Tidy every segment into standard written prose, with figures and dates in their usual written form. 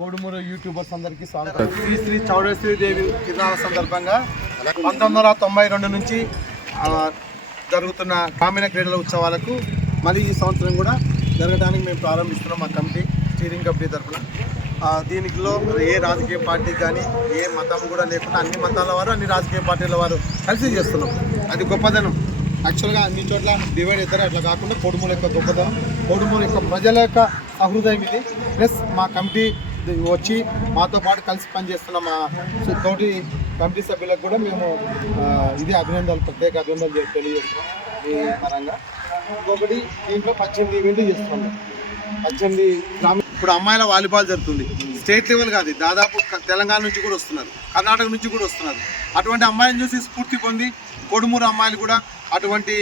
Kodumur YouTubers అందరికీ స్వాగతం. శ్రీ చౌడేశ్వరి దేవి తిరునాళ్ళ సందర్భంగా 1992 నుంచి జరుగుతున్న గ్రామీణ క్రీడల ఉత్సవాలకు మళ్ళీ ఈ సంవత్సరం కూడా జరగడానికి మేము ప్రారంభిస్తున్నాం. మా కమిటీ స్టీరింగ్ కమిటీ తరఫున దీనిలో ఏ రాజకీయ పార్టీ కానీ ఏ మతం కూడా లేకుండా అన్ని మతాల వారు అన్ని రాజకీయ పార్టీల వారు కలిసి చేస్తున్నాం. అది గొప్పదనం. యాక్చువల్గా అన్ని చోట్ల డివైడ్ అవుతారు, అట్లా కాకుండా కోడుమూరు యొక్క గొప్పదనం, కోడుమూరు యొక్క ప్రజల యొక్క సహృదయం ఇది. ప్లస్ మా కమిటీ వచ్చి మాతో పాటు కలిసి పనిచేస్తున్న మా తోటి కమిటీ సభ్యులకు కూడా మేము ఇదే ప్రత్యేక అభినందనలు తెలియజేస్తున్నాం ఈ పరంగా. ఇంకొకటి దీంట్లో 18 ఈవెంట్లు చేస్తున్నాం. 18 ఇప్పుడు అమ్మాయిల వాలీబాల్ జరుగుతుంది. స్టేట్ లెవెల్ కాదు, దాదాపు తెలంగాణ నుంచి కూడా వస్తున్నారు, కర్ణాటక నుంచి కూడా వస్తున్నారు. అటువంటి అమ్మాయిని చూసి స్ఫూర్తి పొంది కోడుమూరు అమ్మాయిలు కూడా అటువంటి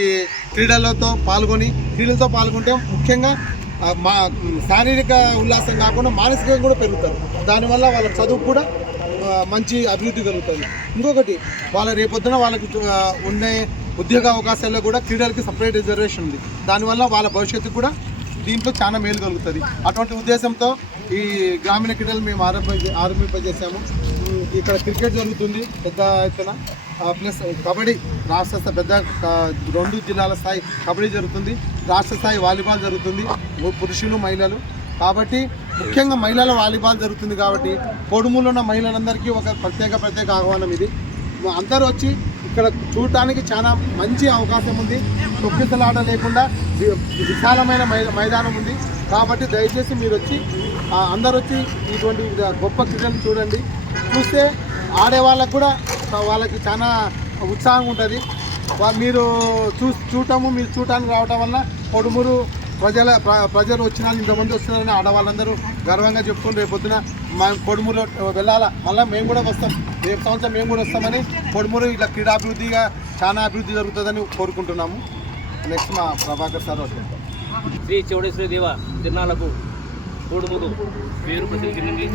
క్రీడలతో పాల్గొంటే ముఖ్యంగా శారీరక ఉల్లాసం కాకుండా మానసికంగా కూడా పెరుగుతారు. దానివల్ల వాళ్ళ చదువు కూడా మంచి అభివృద్ధి కలుగుతుంది. ఇంకొకటి వాళ్ళ రేపొద్దున వాళ్ళకి ఉండే ఉద్యోగ అవకాశాల్లో కూడా క్రీడలకి సపరేట్ రిజర్వేషన్ ఉంది. దానివల్ల వాళ్ళ భవిష్యత్తు కూడా దీంట్లో చాలా మేలు కలుగుతుంది. అటువంటి ఉద్దేశంతో ఈ గ్రామీణ క్రీడలు మేము ఆరంభింపజేసాము. ఇక్కడ క్రికెట్ జరుగుతుంది పెద్ద ఎత్తున, ప్లస్ కబడ్డీ రాష్ట్ర స్థాయి 2 జిల్లాల స్థాయి కబడ్డీ జరుగుతుంది, రాష్ట్ర స్థాయి వాలీబాల్ జరుగుతుంది, పురుషులు మహిళలు. కాబట్టి ముఖ్యంగా మహిళల వాలీబాల్ జరుగుతుంది కాబట్టి కోడుమూరులో ఉన్న మహిళలందరికీ ఒక ప్రత్యేక ఆహ్వానం ఇది. అందరూ వచ్చి ఇక్కడ చూడటానికి చాలా మంచి అవకాశం ఉంది. తొక్కిసలాట లేకుండా విశాలమైన మైదానం ఉంది. కాబట్టి దయచేసి మీరు వచ్చి అందరూ వచ్చి ఇటువంటి గొప్ప క్రీడలు చూడండి. చూస్తే ఆడే వాళ్ళకు కూడా వాళ్ళకి చాలా ఉత్సాహంగా ఉంటుంది. మీరు చూడటానికి రావడం వల్ల కోడుమూరు ప్రజలు వచ్చినా ఇంతమంది వస్తున్నారని ఆడవాళ్ళందరూ గర్వంగా చెప్పుకొని రేపొద్దున మేము కోడుమూరు వెళ్ళాలా, మళ్ళీ మేము కూడా వస్తాం, రేపు సంవత్సరం మేము కూడా వస్తామని కోడుమూరు ఇలా క్రీడాభివృద్ధిగా చాలా అభివృద్ధి జరుగుతుందని కోరుకుంటున్నాము. నెక్స్ట్ మా ప్రభాకర్ సార్ వస్తుంటాం. శ్రీ చౌడేశ్వరి దేవ తిరునాళ్లకు కోడుమూరు పేరు ప్రసిద్ధింది.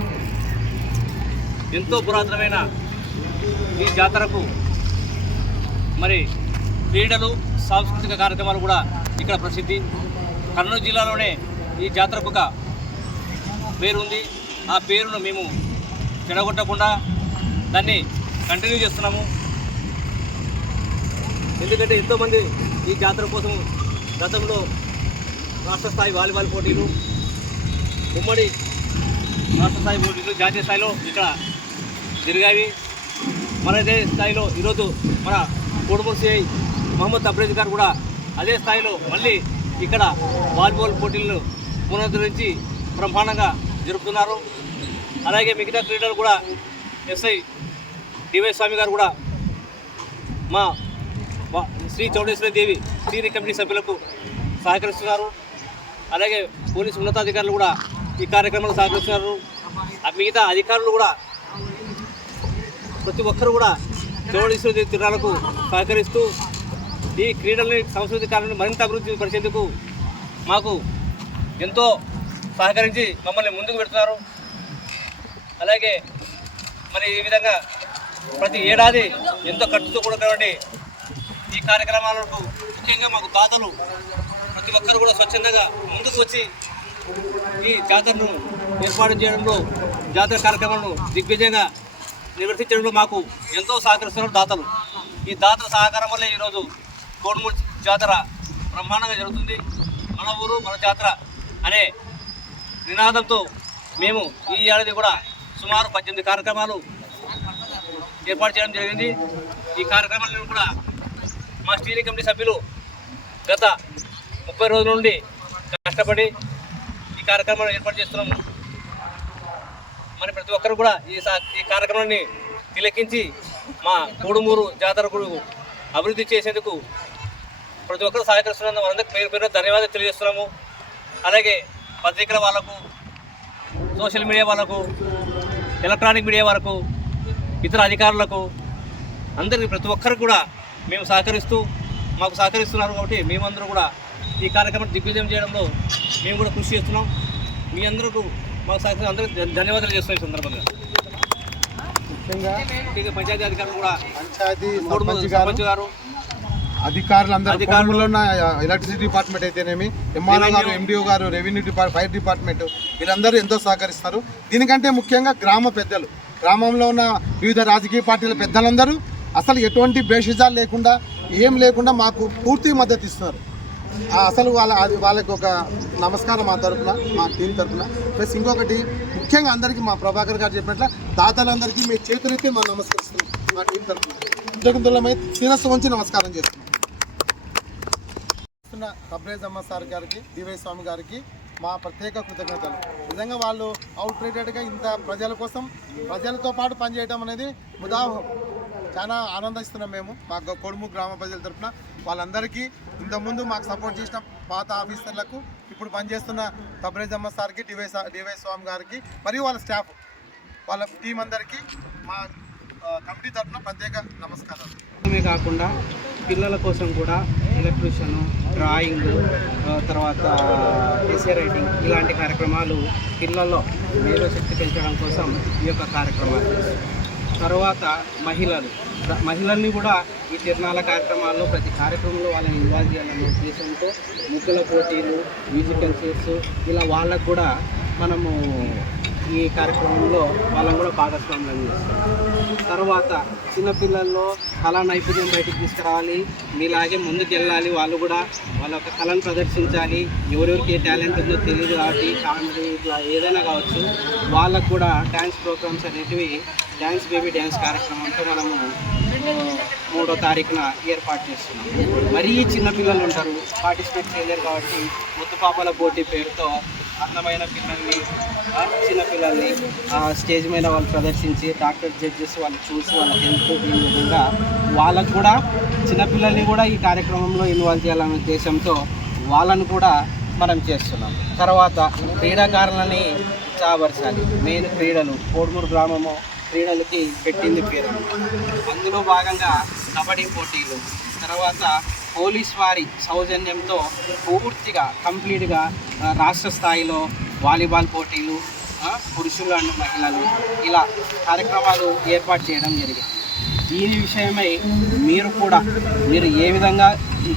ఎంతో పురాతనమైన ఈ జాతరకు మరి క్రీడలు సాంస్కృతిక కార్యక్రమాలు కూడా ఇక్కడ ప్రసిద్ధి. కర్నూలు జిల్లాలోనే ఈ జాతరకు ఒక పేరు ఉంది. ఆ పేరును మేము చెడగొట్టకుండా దాన్ని కంటిన్యూ చేస్తున్నాము. ఎందుకంటే ఎంతోమంది ఈ జాతర కోసం గతంలో రాష్ట్ర స్థాయి వాలీబాల్ పోటీలు, ఉమ్మడి రాష్ట్ర స్థాయి పోటీలు, జాతీయ స్థాయిలో ఇక్కడ జరిగాయి. మన అదే స్థాయిలో ఈరోజు మన కోడుమూరు సిఐ మహమ్మద్ అబ్రేజ్ గారు కూడా అదే స్థాయిలో మళ్ళీ ఇక్కడ వాలీబాల్ పోటీలను పునరుద్ధరించి బ్రహ్మాండంగా జరుపుతున్నారు. అలాగే మిగతా క్రీడలు కూడా ఎస్ఐ డివై స్వామి గారు కూడా మా శ్రీ చౌడేశ్వరి దేవి స్టీరింగ్ కమిటీ సభ్యులకు సహకరిస్తున్నారు. అలాగే పోలీసు ఉన్నతాధికారులు కూడా ఈ కార్యక్రమంలో సహకరిస్తున్నారు. మిగతా అధికారులు కూడా ప్రతి ఒక్కరు కూడా చౌడేశ్వరి దేవి తిరునాళ్లకు సహకరిస్తూ ఈ క్రీడల్ని సాంస్కృతిక కార్యాలను మరింత అభివృద్ధి పరిచేందుకు మాకు ఎంతో సహకరించి మమ్మల్ని ముందుకు పెడుతున్నారు. అలాగే మరి ఈ విధంగా ప్రతి ఏడాది ఎంతో ఖర్చుతో కూడినటువంటి ఈ కార్యక్రమాలకు ముఖ్యంగా మాకు దాతలు ప్రతి ఒక్కరు కూడా స్వచ్ఛందంగా ముందుకు వచ్చి ఈ జాతరను ఏర్పాటు చేయడంలో, జాతర కార్యక్రమాలను దిగ్విజయంగా నిర్వర్తించడంలో మాకు ఎంతో సహకరిస్తున్నారు దాతలు. ఈ దాతల సహకారం వల్ల ఈరోజు కోడుమూరు జాతర బ్రహ్మాండంగా జరుగుతుంది. మన ఊరు మన జాతర అనే నినాదంతో మేము ఈ ఏడాది కూడా సుమారు 18 కార్యక్రమాలు ఏర్పాటు చేయడం జరిగింది. ఈ కార్యక్రమాలను కూడా మా స్టీరింగ్ కమిటీ సభ్యులు గత 30 రోజుల నుండి కష్టపడి ఈ కార్యక్రమాన్ని ఏర్పాటు చేస్తున్నాము. మరి ప్రతి ఒక్కరు కూడా ఈ కార్యక్రమాన్ని తిలకించి మా కోడుమూరు జాతరకు అభివృద్ధి చేసేందుకు ప్రతి ఒక్కరు సహకరిస్తున్నందుకు అందరికీ పేరు ధన్యవాదాలు తెలియజేస్తున్నాము. అలాగే పత్రికల వాళ్ళకు, సోషల్ మీడియా వాళ్ళకు, ఎలక్ట్రానిక్ మీడియా వాళ్ళకు, ఇతర అధికారులకు, అందరికీ ప్రతి ఒక్కరికి కూడా మేము మాకు సహకరిస్తున్నారు. కాబట్టి మేమందరూ కూడా ఈ కార్యక్రమాన్ని దిగ్విజయం చేయడంలో మేము కూడా కృషి చేస్తున్నాం. మీ అందరికీ మాకు సహకరించిన అందరికీ ధన్యవాదాలు చేస్తున్నాం. ఈ సందర్భంగా ముఖ్యంగా పంచాయతీ అధికారులు కూడా, సర్పంచ్ గారు, అధికారులందరూ కొడుమూరులో ఉన్న ఎలక్ట్రిసిటీ డిపార్ట్మెంట్ అయితేనేమి, ఎంఆర్ఓ గారు, ఎండిఓ గారు, రెవెన్యూ డిపార్ట్మెంట్, ఫైర్ డిపార్ట్మెంట్ వీళ్ళందరూ ఎంతో సహకరిస్తారు. దీనికంటే ముఖ్యంగా గ్రామ పెద్దలు, గ్రామంలో ఉన్న వివిధ రాజకీయ పార్టీల పెద్దలందరూ అసలు ఎటువంటి భేషజాలు లేకుండా ఏం లేకుండా మాకు పూర్తి మద్దతు ఇస్తున్నారు. అసలు వాళ్ళకి ఒక నమస్కారం మా తరఫున, మా టీం తరఫున. ప్లస్ ఇంకొకటి ముఖ్యంగా అందరికీ మా ప్రభాకర్ గారు చెప్పినట్ల దాతలందరికీ మీ చేతులైతే మా నమస్కరిస్తున్నాం. మా టీం తరఫున కృతజ్ఞతలమై శిరస్సు వంచి నమస్కారం చేస్తున్నాం. తబ్రేజ్ అమ్మ సార్ గారికి, డివై స్వామి గారికి మా ప్రత్యేక కృతజ్ఞతలు. నిజంగా వాళ్ళు అవుట్ రేటెడ్గా ఇంత ప్రజల కోసం, ప్రజలతో పాటు పనిచేయడం అనేది ముదావహం. చాలా ఆనందిస్తున్నాం మేము మా కొడుమూరు గ్రామ ప్రజల తరఫున. వాళ్ళందరికీ ఇంతకుముందు మాకు సపోర్ట్ చేసిన పాత ఆఫీసర్లకు, ఇప్పుడు పనిచేస్తున్న తబ్రేజ్ అమ్మ సార్కి, డివై స్వామి గారికి మరియు వాళ్ళ స్టాఫ్, వాళ్ళ టీం అందరికీ మా కమిటీ తరఫున ప్రత్యేక నమస్కారాలు. కాకుండా పిల్లల కోసం కూడా ఎలక్ట్రిషియన్, డ్రాయింగ్, తర్వాత ఎస్ఏ రైటింగ్ ఇలాంటి కార్యక్రమాలు పిల్లల్లో మేధోశక్తి పెంచడం కోసం ఈ యొక్క కార్యక్రమాలు. తర్వాత మహిళల్ని కూడా ఈ తిరునాళ్ళ కార్యక్రమాల్లో ప్రతి కార్యక్రమంలో వాళ్ళని ఇన్వాల్వ్ చేయాలనే ఉద్దేశంతో ముగ్గుల పోటీలు, మ్యూజికల్ చైర్స్ ఇలా వాళ్ళకు కూడా మనము ఈ కార్యక్రమంలో వాళ్ళని కూడా భాగస్వామ్యం చేస్తాం. తర్వాత చిన్నపిల్లల్లో కళా నైపుణ్యం బయటకు తీసుకురావాలి, మీలాగే ముందుకు వెళ్ళాలి, వాళ్ళు కూడా వాళ్ళ యొక్క కళను ప్రదర్శించాలి. ఎవరెవరికి ఏ టాలెంట్ ఉందో తెలియదు కాబట్టి కామెడీ ఇట్లా ఏదైనా కావచ్చు, వాళ్ళకు కూడా డ్యాన్స్ ప్రోగ్రామ్స్ అనేటివి డ్యాన్స్ బేబీ డ్యాన్స్ కార్యక్రమంతో మనము 3వ తారీఖున ఏర్పాటు చేస్తున్నాం. మరీ చిన్నపిల్లలు ఉంటారు, పార్టిసిపేట్ చేయలేరు కాబట్టి ముద్దుపాపల పోటీ పేరుతో అందమైన పిల్లల్ని, చిన్నపిల్లల్ని స్టేజ్ మీద వాళ్ళు ప్రదర్శించి డాక్టర్ జడ్జెస్ వాళ్ళు చూసి వాళ్ళకి ఎంతో ఈ విధంగా వాళ్ళకు కూడా చిన్నపిల్లల్ని కూడా ఈ కార్యక్రమంలో ఇన్వాల్వ్ చేయాలనే ఉద్దేశంతో వాళ్ళను కూడా మనం చేస్తున్నాం. తర్వాత క్రీడాకారులని ఉత్సాహపరచాలి. మెయిన్ క్రీడలు, కోడుమూరు గ్రామము క్రీడలకి పెట్టింది పేరు. అందులో భాగంగా కబడ్డీ పోటీలు, తర్వాత పోలీస్ వారి సౌజన్యంతో పూర్తిగా కంప్లీట్గా రాష్ట్ర స్థాయిలో వాలీబాల్ పోటీలు, పురుషులు అండ్ మహిళలు ఇలా కార్యక్రమాలు ఏర్పాటు చేయడం జరిగింది. దీని విషయమై మీరు ఏ విధంగా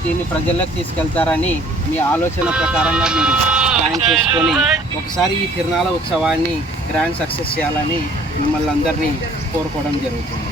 దీన్ని ప్రజల్లోకి తీసుకెళ్తారని మీ ఆలోచన ప్రకారంగా మీరు ప్లాన్ చేసుకొని ఒకసారి ఈ తిరునాళ్ళ ఉత్సవాన్ని గ్రాండ్ సక్సెస్ చేయాలని మిమ్మల్ని అందరినీ కోరుకోవడం జరుగుతుంది.